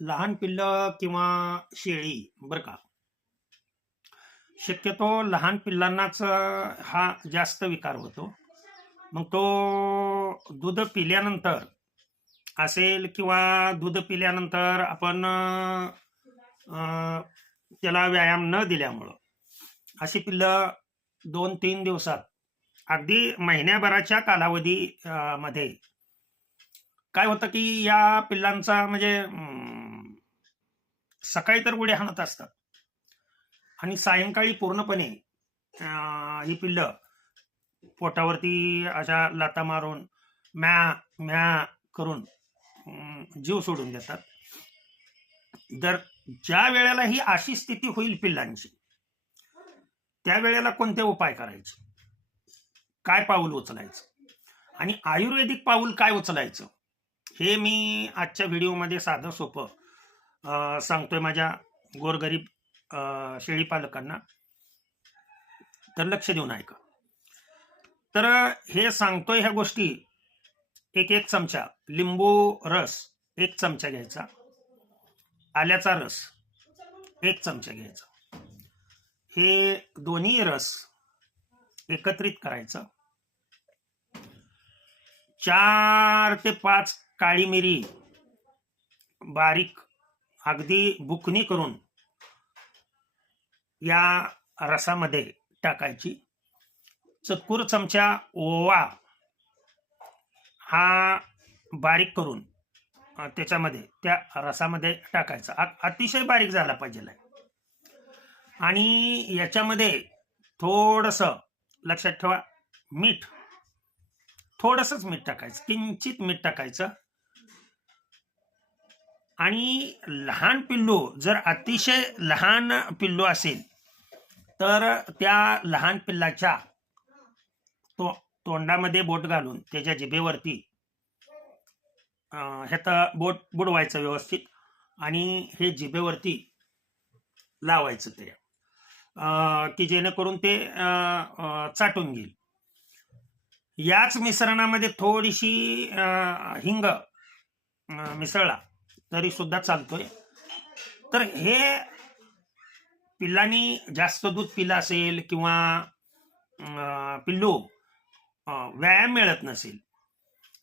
लहान पिल्लं किंवा शेळी बरं का, शक्यतो लहान पिल्लांनाच हा जास्त विकार होतो. मग तो दूध पिल्यानंतर असेल किंवा दूध पिल्यानंतर आपण त्याला व्यायाम न दिल्यामुळं अशी पिल्लं 2-3 दिवसात, अगदी महिन्याभराच्या कालावधी मध्ये काय होतं की या पिल्लांचा म्हणजे सकाळी तर उड्या हाणत असतात आणि सायंकाळी पूर्णपणे ही पिल्लं पोटावरती अशा लाता मारून म्या म्या करून जीव सोडून देतात. जर ज्या वेळेला ही अशी स्थिती होईल पिल्लांची, त्यावेळेला कोणते उपाय करायचे, काय पाऊल उचलायचं आणि आयुर्वेदिक पाऊल काय उचलायचं, हे मी आजच्या व्हिडिओमध्ये साधं सोपं सांगतोय माझ्या गोरगरीब शेळी पालकांना. तर लक्ष देऊन ऐका. तर हे सांगतोय ह्या गोष्टी, एक चमचा लिंबू रस 1 चमचा घ्यायचा, आल्याचा रस 1 चमचा घ्यायचा. हे दोन्ही रस एकत्रित करायचं. 4 ते 5 काळी मिरी बारीक अगदी बुकणी करून या रसामध्ये टाकायची. चतकुर चमचा ओवा हा बारीक करून त्याच्यामध्ये त्या रसामध्ये टाकायचा. अतिशय बारीक झाला पाहिजे. आणि याच्यामध्ये थोडंसं लक्षात ठेवा, मीठ, थोडंसंच मीठ टाकायचं, किंचित मीठ टाकायचं. आणि लहान पिल्लू, जर अतिशय लहान पिल्लू असेल तर त्या लहान पिल्लाच्या तोंडामध्ये बोट घालून त्याच्या जिभेवरती ह्याचं बोट बुडवायचं व्यवस्थित आणि हे जिभेवरती लावायचं ते, की जेणेकरून ते चाटून घेईल. याच मिश्रणामध्ये थोडीशी हिंग मिसळला तरी सुद्धा चालतोय. तर हे पिल्लांनी जास्त दूध पिलं असेल किंवा पिल्लू व्यायाम मिळत नसेल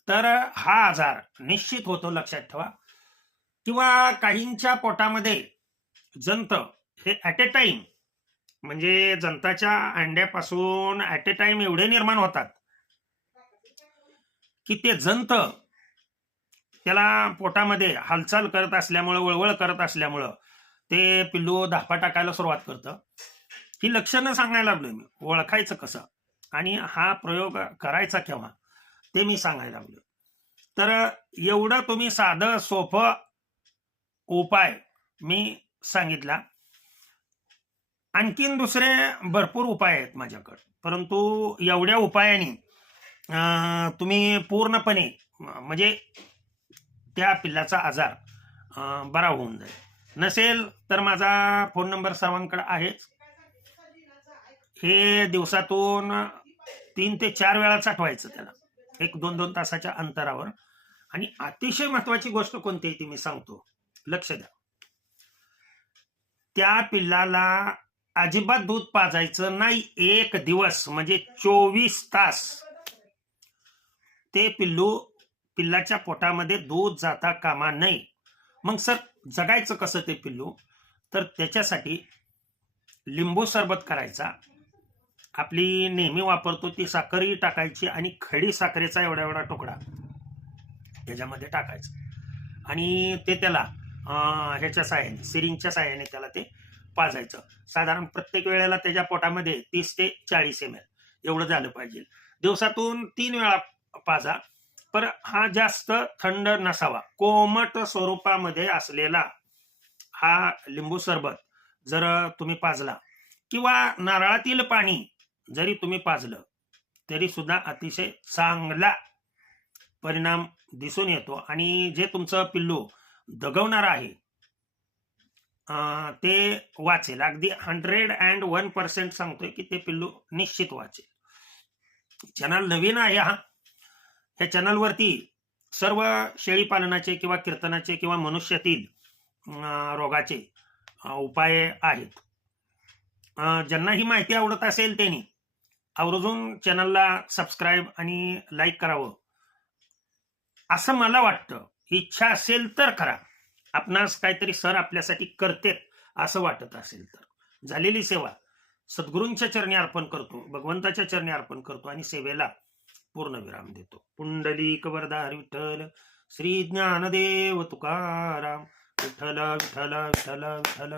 तर हा आजार निश्चित होतो, लक्षात ठेवा. किंवा काहींच्या पोटामध्ये जंत हे ॲट ए टाइम, म्हणजे जंताच्या अंड्यापासून ॲट ए टाइम एवढे निर्माण होतात की ते जंत त्याला पोटामध्ये हालचाल करत असल्यामुळं, वळवळ करत असल्यामुळं ते पिल्लू धापा टाकायला सुरुवात करतं. ही लक्षणं सांगायला लागलोय मी. ओळखायचं कसं आणि हा प्रयोग करायचा केव्हा ते मी सांगायला लागलो. तर एवढं तुम्ही साधं सोपं उपाय मी सांगितला. आणखीन दुसरे भरपूर उपाय आहेत माझ्याकडे, परंतु एवढ्या उपायाने तुम्ही पूर्णपणे म्हणजे त्या पिल्लाचा आजार बरा होऊन जाईल. नसेल तर माझा फोन नंबर सर्वांकडे आहेच. हे दिवसातून 3 ते 4 वेळा चाटवायचं त्याला, 1-2 तासाच्या अंतरावर. आणि अतिशय महत्वाची गोष्ट कोणती ती मी सांगतो, लक्ष द्या. त्या पिल्लाला अजिबात दूध पाजायचं नाही 1 दिवस, म्हणजे 24 तास ते पिल्लाच्या पोटामध्ये दूध जाता कामा नये. मग सर जगायचं कसं ते पिल्लू? तर त्याच्यासाठी लिंबू सरबत करायचा. आपली नेहमी वापरतो ती साखरही टाकायची आणि खडी साखरेचा एवढा एवढा तुकडा त्याच्यामध्ये टाकायचा आणि ते त्याला ह्याच्या साहाय्याने, सिरिंजच्या साहाय्याने त्याला ते पाजायचं. साधारण प्रत्येक वेळेला त्याच्या पोटामध्ये 30 ते 40 ml एवढं झालं पाहिजे. दिवसातून 3 वेळा पाजा. पण हा जास्त थंड नसावा, कोमट स्वरूपामध्ये असलेला हा लिंबू सरबत जर तुम्ही पाजला किंवा नारळातील पाणी जरी तुम्ही पाजलं तरी सुद्धा अतिशय चांगला परिणाम दिसून येतो. आणि जे तुमचं पिल्लू दगवणार आहे ते वाचेल. अगदी 101% सांगतोय की ते पिल्लू निश्चित वाचेल. चॅनल नवीन आहे हा. ह्या चॅनलवरती सर्व शेळी पालनाचे किंवा कीर्तनाचे किंवा मनुष्यातील रोगाचे उपाय आहेत. ज्यांना ही माहिती आवडत असेल त्यांनी आवर्जून चॅनलला सबस्क्राईब आणि लाईक करावं असं मला वाटतं. इच्छा असेल तर करा. आपणास काहीतरी सर आपल्यासाठी करतेत असं वाटत असेल तर झालेली सेवा सद्गुरूंच्या चरणी अर्पण करतो, भगवंताच्या चरणी अर्पण करतो आणि सेवेला पूर्ण विराम देतो. पुंडलिक वरदार विठ्ठल श्री ज्ञानदेव तुकाराम. विठ्ठल विठ्ठल विठ्ठल विठ्ठल.